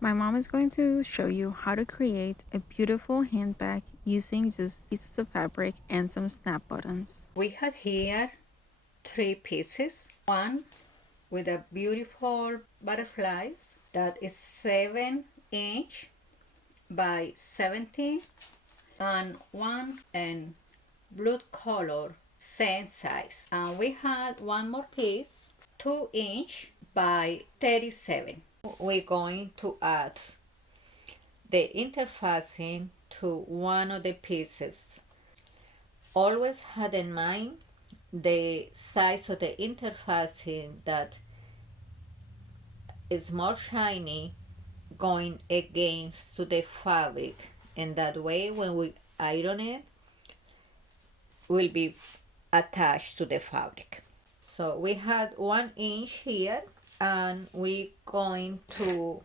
My mom is going to show you how to create a beautiful handbag using just pieces of fabric and some snap buttons. We have here 3 pieces. One with a beautiful butterflies that is 7 inch by 17, and one in blue color, same size. And we had one more piece, 2 inch by 37. We're going to add the interfacing to one of the pieces. Always had in mind the size of the interfacing that is more shiny going against to the fabric, and that way when we iron it will be attached to the fabric. So we had 1 inch here, and we're going to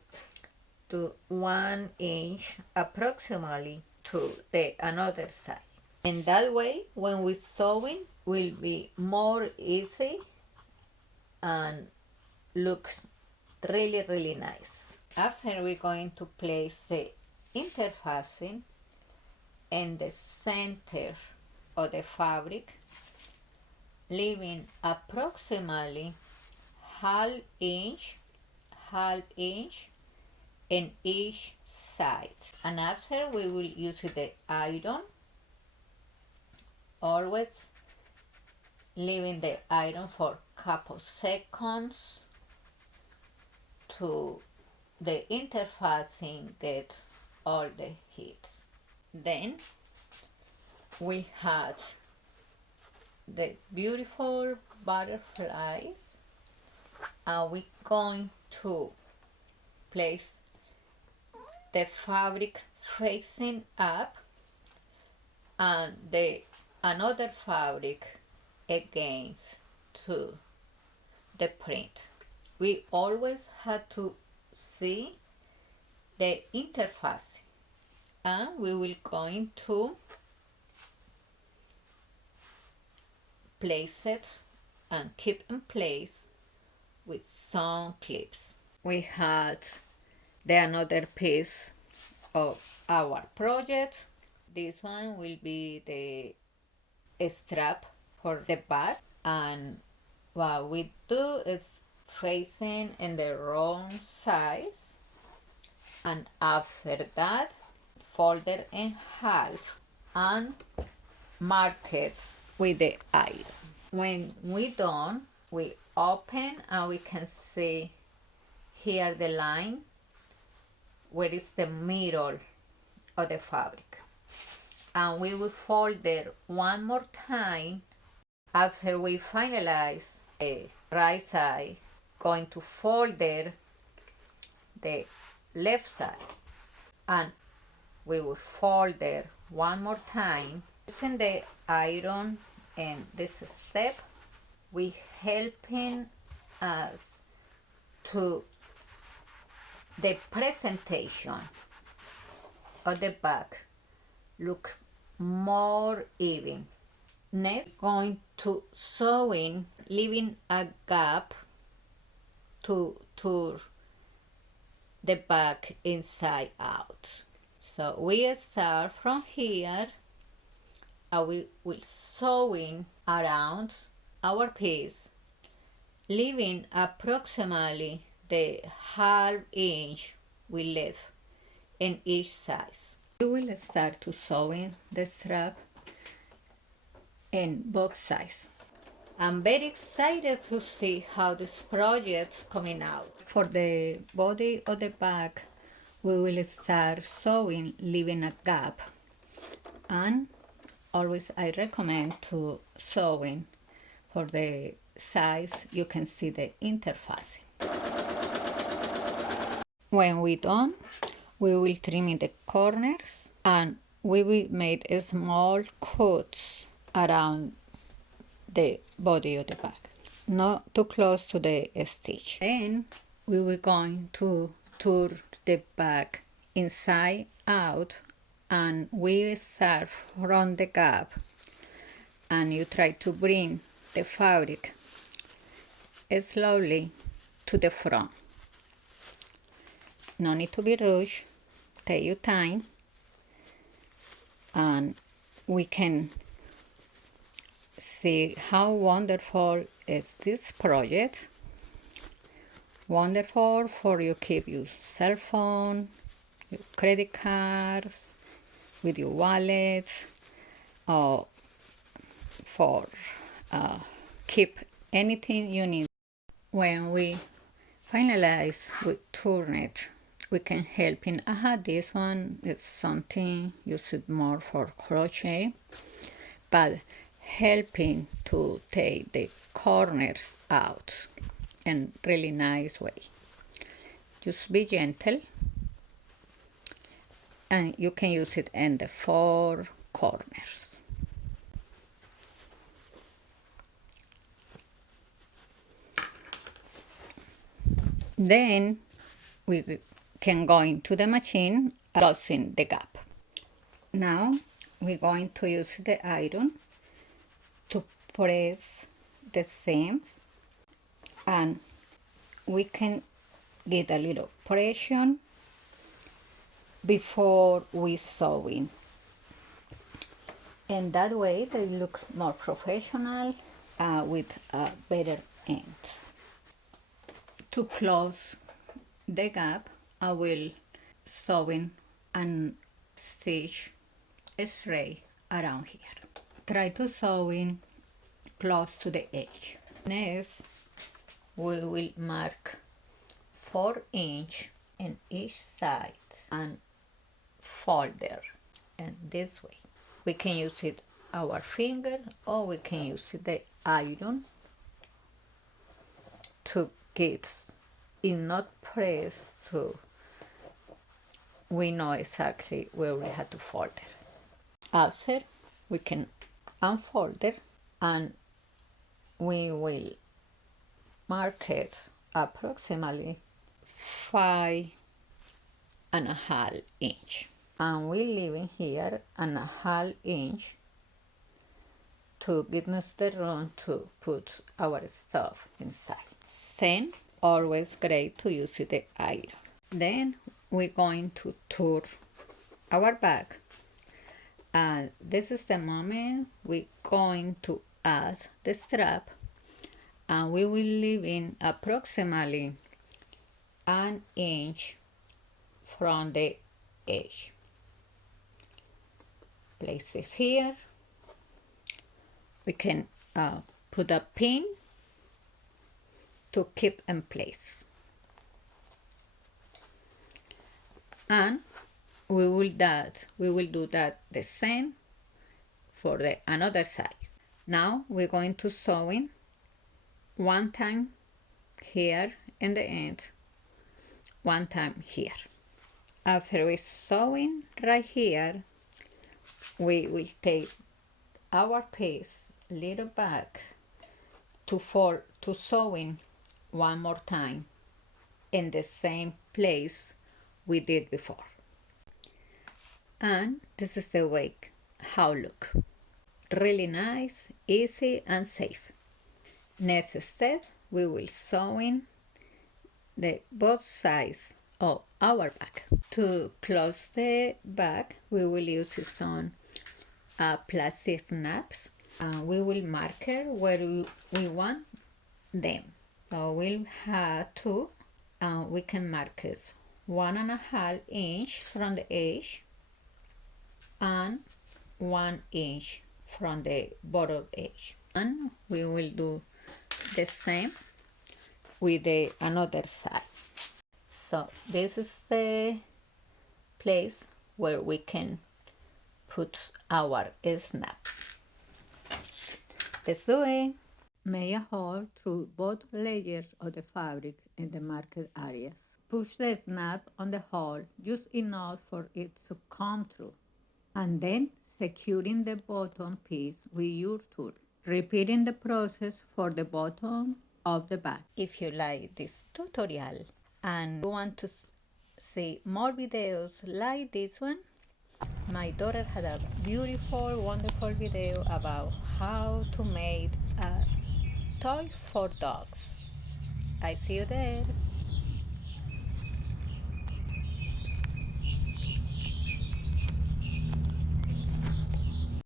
do 1 inch approximately to the another side. And that way when we sewing will be more easy and looks really nice. After we're going to place the interfacing in the center of the fabric, leaving approximately half inch in each side. And after we will use the iron, always leaving the iron for a couple seconds to the interfacing get all the heat. Then we had the beautiful butterflies, and we're going to place the fabric facing up and the another fabric against to the print. We always had to see the interface, and we will going to place it and keep in place with some clips. We had the another piece of our project. This one will be the strap for the bag, and what we do is facing in the wrong size, and after that fold it in half and mark it with the iron. When we done, we open and we can see here the line where is the middle of the fabric, and we will fold it one more time. After we finalize the right side, going to fold it the left side, and we will fold it one more time. Using the iron in this step, we helping us to the presentation of the bag look more even. Next, going to sewing, leaving a gap to turn the bag inside out. So we start from here, and we will sewing around our piece, leaving approximately the half inch we leave in each size. We will start to sewing the strap in both sides. I'm very excited to see how this project coming out. For the body of the bag, we will start sewing, leaving a gap, and always I recommend to sewing for the size you can see the interface. When we done, we will trim in the corners, and we will make small cuts around the body of the bag, not too close to the stitch. Then we will going to turn the bag inside out, and we start from the gap, and you try to bring the fabric slowly to the front. No need to be rushed. Take your time, and we can see how wonderful is this project. Wonderful for you keep your cell phone, your credit cards, with your wallet, or for keep anything you need. When we finalize with turnet, we can help in this one is something used more for crochet, but helping to take the corners out in really nice way. Just be gentle, and you can use it in the 4 corners. Then we can go into the machine, closing the gap. Now we're going to use the iron to press the seams, and we can get a little pressure before we sewing. And that way they look more professional with better ends. To close the gap, I will sewing and stitch straight around here. Try to sewing close to the edge. Next, we will mark 4 inches in each side and fold there. And this way, we can use it our finger, or we can use the iron to get it not pressed, so we know exactly where we have to fold it. After, we can unfold it, and we will mark it approximately 5.5 inches, and we leaving here 1/2 inch to give us the room to put our stuff inside. Then, always great to use the iron. Then we're going to turn our bag, and this is the moment we're going to add the strap, and we will leave in approximately 1 inch from the edge. Place it here. We can put a pin to keep in place, and we will do that the same for the another side. Now we're going to sewing 1 time here in the end, 1 time here. After we sewing right here, we will take our piece little back to sewing 1 more time in the same place we did before. And this is the way how look. Really nice, easy and safe. Next step, we will sewing the both sides of our bag. To close the bag, we will use some plastic snaps. We will mark where we want them. So we'll have 2, and we can mark it 1.5 inch from the edge and 1 inch from the bottom edge. And we will do the same with the another side. So this is the place where we can put our snap. Let's do it. Make a hole through both layers of the fabric in the marked areas. Push the snap on the hole just enough for it to come through, and then securing the bottom piece with your tool. Repeating the process for the bottom of the bag. If you like this tutorial and you want to see more videos like this one, my daughter had a beautiful, wonderful video about how to make a toy for dogs. I see you there.